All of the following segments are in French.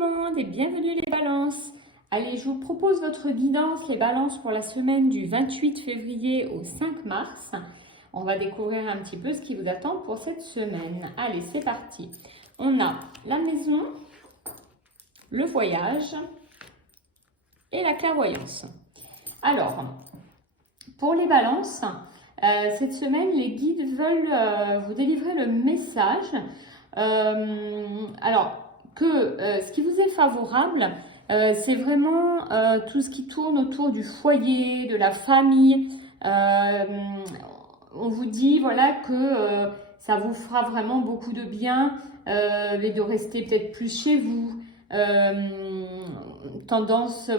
monde et bienvenue les balances. Allez, je vous propose votre guidance, les balances pour la semaine du 28 février au 5 mars. On va découvrir un petit peu ce qui vous attend pour cette semaine. Allez, c'est parti. On a la maison, le voyage et la clairvoyance. Alors, pour les balances, cette semaine, les guides veulent vous délivrer le message. Ce qui vous est favorable, c'est vraiment tout ce qui tourne autour du foyer, de la famille. On vous dit voilà que ça vous fera vraiment beaucoup de bien et de rester peut-être plus chez vous. Une tendance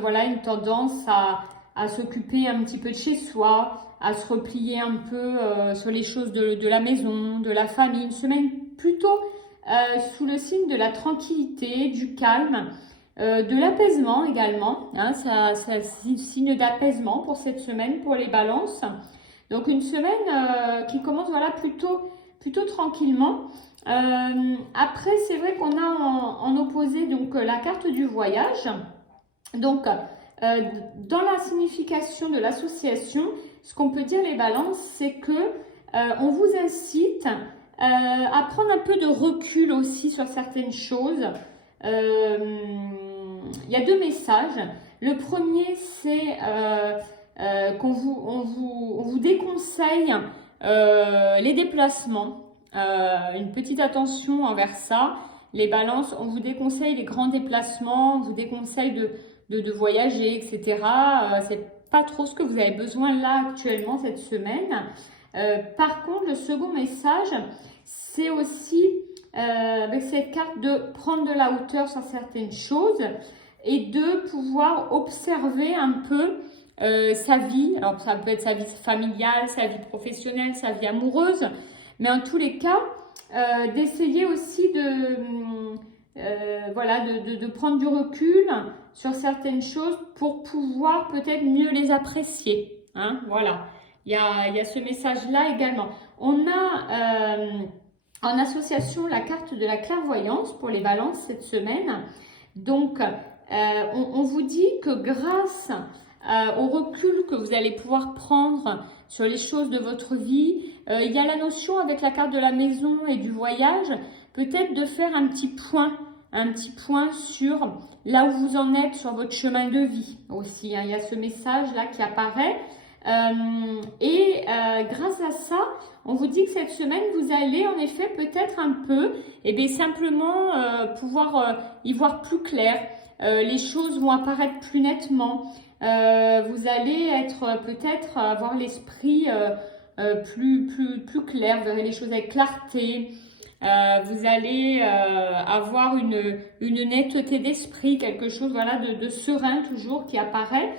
à s'occuper un petit peu de chez soi, à se replier un peu sur les choses de la maison, de la famille. Une semaine plutôt sous le signe de la tranquillité, du calme, de l'apaisement également. Hein, c'est signe d'apaisement pour cette semaine, pour les balances. Donc une semaine qui commence voilà, plutôt tranquillement. Après, c'est vrai qu'on a en opposé donc, la carte du voyage. Donc, dans la signification de l'association, ce qu'on peut dire les balances, c'est que on vous incite à prendre un peu de recul aussi sur certaines choses. Il y a deux messages. Le premier, c'est qu'on vous déconseille les déplacements. Une petite attention envers ça. Les balances, on vous déconseille les grands déplacements, on vous déconseille de voyager, etc. C'est pas trop ce que vous avez besoin là actuellement cette semaine. Par contre, le second message, c'est aussi avec cette carte de prendre de la hauteur sur certaines choses et de pouvoir observer un peu sa vie. Alors ça peut être sa vie familiale, sa vie professionnelle, sa vie amoureuse, mais en tous les cas, d'essayer aussi de prendre du recul sur certaines choses pour pouvoir peut-être mieux les apprécier. Hein, voilà. Il y a ce message-là également. On a en association la carte de la clairvoyance pour les balances cette semaine. Donc, on vous dit que grâce au recul que vous allez pouvoir prendre sur les choses de votre vie, il y a la notion avec la carte de la maison et du voyage, peut-être de faire un petit point sur là où vous en êtes sur votre chemin de vie aussi. Hein. Il y a ce message-là qui apparaît. Grâce à ça, on vous dit que cette semaine, vous allez en effet peut-être un peu, simplement pouvoir y voir plus clair. Les choses vont apparaître plus nettement. Vous allez être peut-être avoir l'esprit plus clair. Vous verrez les choses avec clarté. Vous allez avoir une netteté d'esprit, quelque chose voilà, de serein toujours qui apparaît.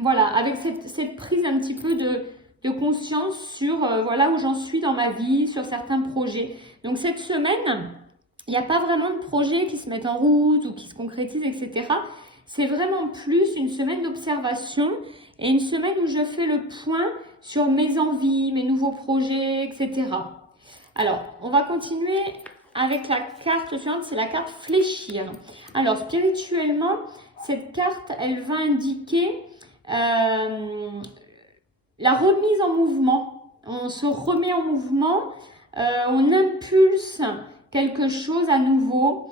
Voilà, avec cette prise un petit peu de conscience sur voilà où j'en suis dans ma vie, sur certains projets. Donc cette semaine, il n'y a pas vraiment de projets qui se mettent en route ou qui se concrétisent, etc. C'est vraiment plus une semaine d'observation et une semaine où je fais le point sur mes envies, mes nouveaux projets, etc. Alors, on va continuer avec la carte suivante, c'est la carte fléchir. Alors, spirituellement, cette carte, elle va indiquer la remise en mouvement. On se remet en mouvement, on impulse quelque chose à nouveau,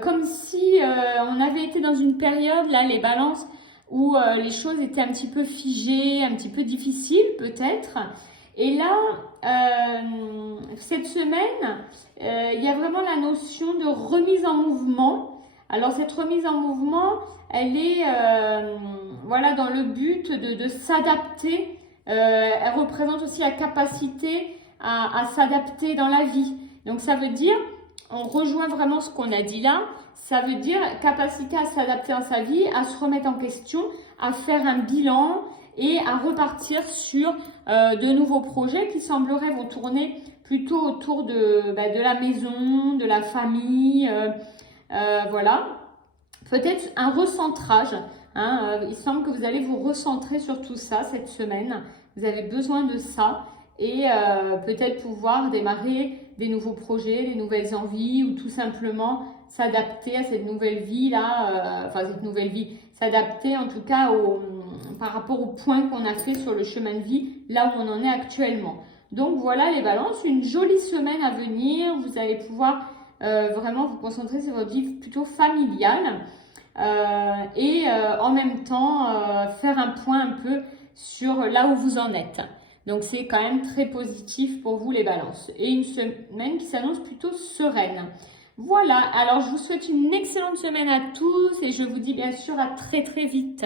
comme si on avait été dans une période, là, les balances, où les choses étaient un petit peu figées, un petit peu difficiles peut-être. Et là, cette semaine, il y a vraiment la notion de remise en mouvement. Alors cette remise en mouvement, elle est voilà, dans le but de s'adapter. Elle représente aussi la capacité à s'adapter dans la vie. Donc ça veut dire, on rejoint vraiment ce qu'on a dit là, ça veut dire capacité à s'adapter dans sa vie, à se remettre en question, à faire un bilan et à repartir sur de nouveaux projets qui sembleraient vont tourner plutôt autour de la maison, de la famille, voilà. Peut-être un recentrage. Hein, il semble que vous allez vous recentrer sur tout ça cette semaine. Vous avez besoin de ça et peut-être pouvoir démarrer des nouveaux projets, des nouvelles envies ou tout simplement s'adapter à cette nouvelle vie là, enfin cette nouvelle vie, s'adapter en tout cas par rapport au point qu'on a fait sur le chemin de vie, là où on en est actuellement. Donc voilà les balances, une jolie semaine à venir, vous allez pouvoir vraiment vous concentrer sur votre vie plutôt familiale et en même temps faire un point un peu sur là où vous en êtes. Donc c'est quand même très positif pour vous les balances. Et une semaine qui s'annonce plutôt sereine. Voilà, alors je vous souhaite une excellente semaine à tous et je vous dis bien sûr à très très vite.